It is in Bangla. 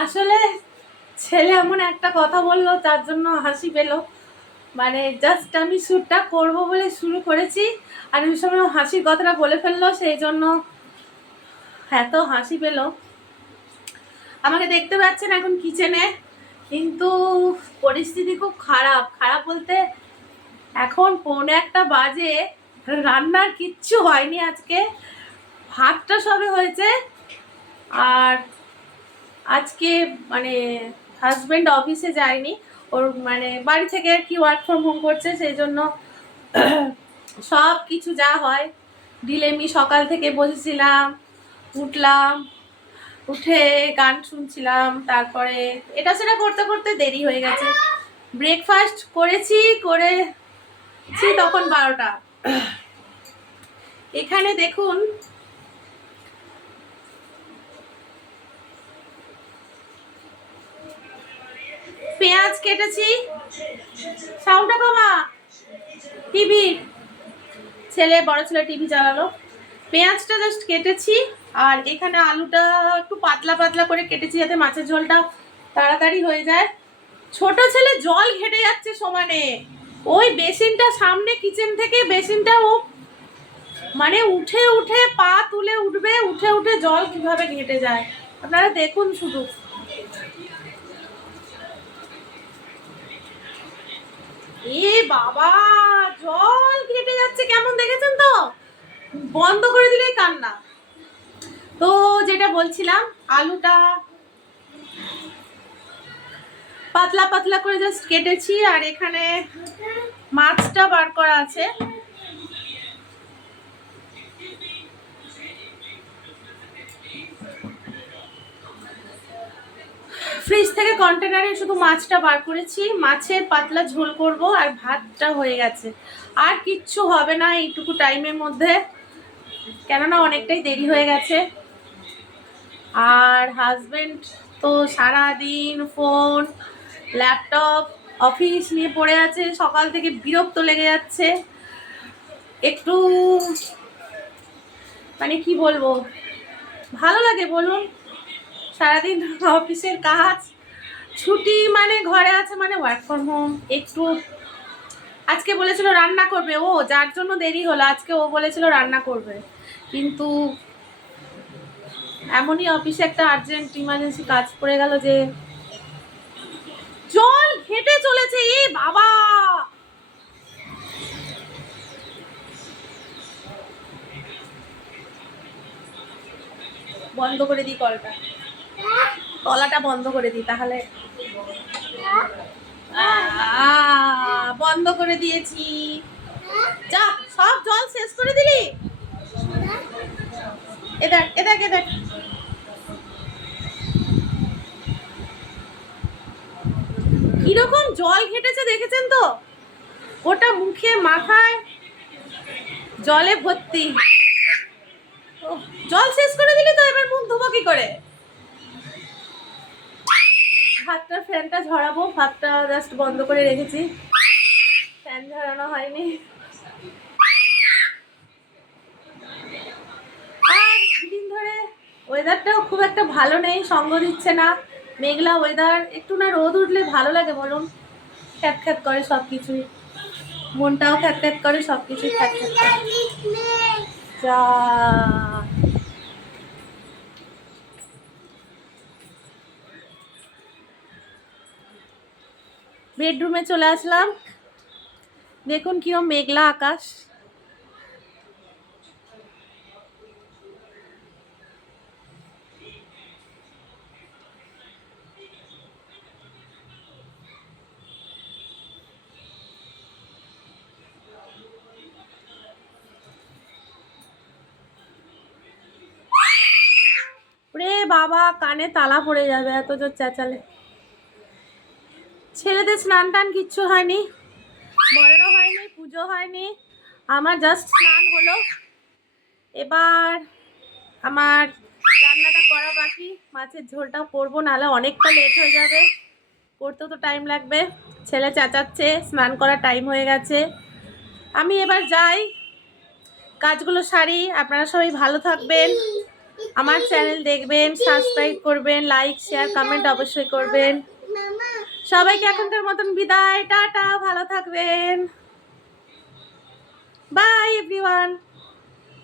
আসলে ছেলে এমন একটা কথা বললো, তার জন্য হাসি পেলো। মানে জাস্ট আমি শ্যুটটা করবো বলে শুরু করেছি, আর ওই সময় হাসির কথাটা বলে ফেললো, সেই জন্য এত হাসি পেলো। আমাকে দেখতে পাচ্ছেন এখন কিচেনে, কিন্তু পরিস্থিতি খুব খারাপ। খারাপ বলতে এখন 1:45 বাজে, রান্নার কিচ্ছু হয়নি আজকে, ভাতটা সবে হয়েছে। আর আজকে মানে হাজব্যান্ড অফিসে যায়নি, ওর মানে বাড়ি থেকে আর কি ওয়ার্ক ফ্রম হোম করছে, সেই জন্য সব কিছু যা হয় ডিলেমি। সকাল থেকে বসেছিলাম, উঠলাম, উঠে গান শুনছিলাম, তারপরে এটা সেটা করতে করতে দেরি হয়ে গেছে। ব্রেকফাস্ট করেছি তখন 12টা। এখানে দেখুন পেঁয়াজ কেটেছি, সাউন্ডটা কমা, টিভি, বড় ছেলে টিভি চালালো। পেঁয়াজটা জাস্ট কেটেছি, আর এখানে আলুটা একটু পাতলা পাতলা করে কেটেছি যাতে মাছের ঝোলটা তাড়াতাড়ি হয়ে যায়। ছোট ছেলে জল ঘেটে যাচ্ছে সমানে, ওই বেসিনটা সামনে কিচেন থেকে, বেসিনটা ও মানে উঠে উঠে পা তুলে উঠবে, উঠে উঠে জল কিভাবে ঘেটে যায় আপনারা দেখুন শুধু। এ বাবা, জল ঘেটে যাচ্ছে কেমন দেখেছেন তো, বন্ধ করে দিলেই কান্না। তো যেটা বলছিলাম, আলুটা পাতলা পাতলা করে জাস্ট কেটেছি, আর এখানে মাছটা বার করা আছে। ফ্রিজ থেকে কন্টেনারে শুধু মাছটা বার করেছি, মাছের পাতলা ঝোল করব, আর ভাতটা হয়ে গেছে। আর কিচ্ছু হবে না এইটুকু টাইমের মধ্যে, কেননা অনেকটাই দেরি হয়ে গেছে। আর হাজবেন্ড তো সারাদিন ফোন, ল্যাপটপ, অফিস নিয়ে পড়ে আছে, সকাল থেকে বিরক্ত লেগে যাচ্ছে। একটু মানে কি বলবো, ভালো লাগে বলুন, সারাদিন অফিসের কাজ, ছুটি মানে ঘরে আছে মানে ওয়ার্ক ফ্রম হোম। একটু আজকে বলেছিল রান্না করবে ও, যার জন্য দেরি হলো। আজকে ও বলেছিল রান্না করবে, কিন্তু এমনই অফিসে একটা আর্জেন্ট ইমার্জেন্সি কাজ পড়ে গেল যে জল ঘেটে চলেছে। এ বাবা, বন্ধ করে দিই কলটা, তলাটা বন্ধ করে দিই তাহলে। বন্ধ করে দিয়েছি, যা সব জল শেষ করে দিলি। এ দেখ এ দেখ এ দেখ, কিরকম জল ঘেটেছে দেখেছেন তো, ওটা মুখে মাথায় জলে ভর্তি। জল শেষ করে দিলি তো, এবার মুখ ধোবো কি করে। ভাতটা ফ্যানটা ঝরাবো, ভাতটা জাস্ট বন্ধ করে রেখেছি, ফ্যান ঝরানো হয়নি। আর দুদিন ধরে ওয়েদারটাও খুব একটা ভালো নেই, সঙ্গ দিচ্ছে না, মেঘলা ওয়েদার। একটু না রোদ উঠলে ভালো লাগে বলুন, খ্যাত খ্যাত করে সব কিছুই, মনটাও খ্যাত খ্যাত করে, সব কিছুই খ্যাত খ্যাত করে। যা বেডরুমে চলে আসলাম, দেখুন কিরম মেঘলা আকাশ। রে বাবা, কানে তালা পড়ে যাবে এত জোর চেঁচালে। ছেলেদের স্নান টান কিচ্ছু হয়নি, বড়েরও হয়নি, পুজো হয়নি, আমার জাস্ট স্নান হলো। এবার আমার রান্নাটা করা বাকি, মাছের ঝোলটা করবো, নাহলে অনেকটা লেট হয়ে যাবে, করতেও তো টাইম লাগবে। ছেলে চেঁচাচ্ছে, স্নান করার টাইম হয়ে গেছে। আমি এবার যাই, কাজগুলো সারি। আপনারা সবাই ভালো থাকবেন, আমার চ্যানেল দেখবেন, সাবস্ক্রাইব করবেন, লাইক শেয়ার কমেন্ট অবশ্যই করবেন। সবাইকে এখনকার মতন বিদায়, টাটা, ভালো থাকবেন, বাই এভরিওয়ান।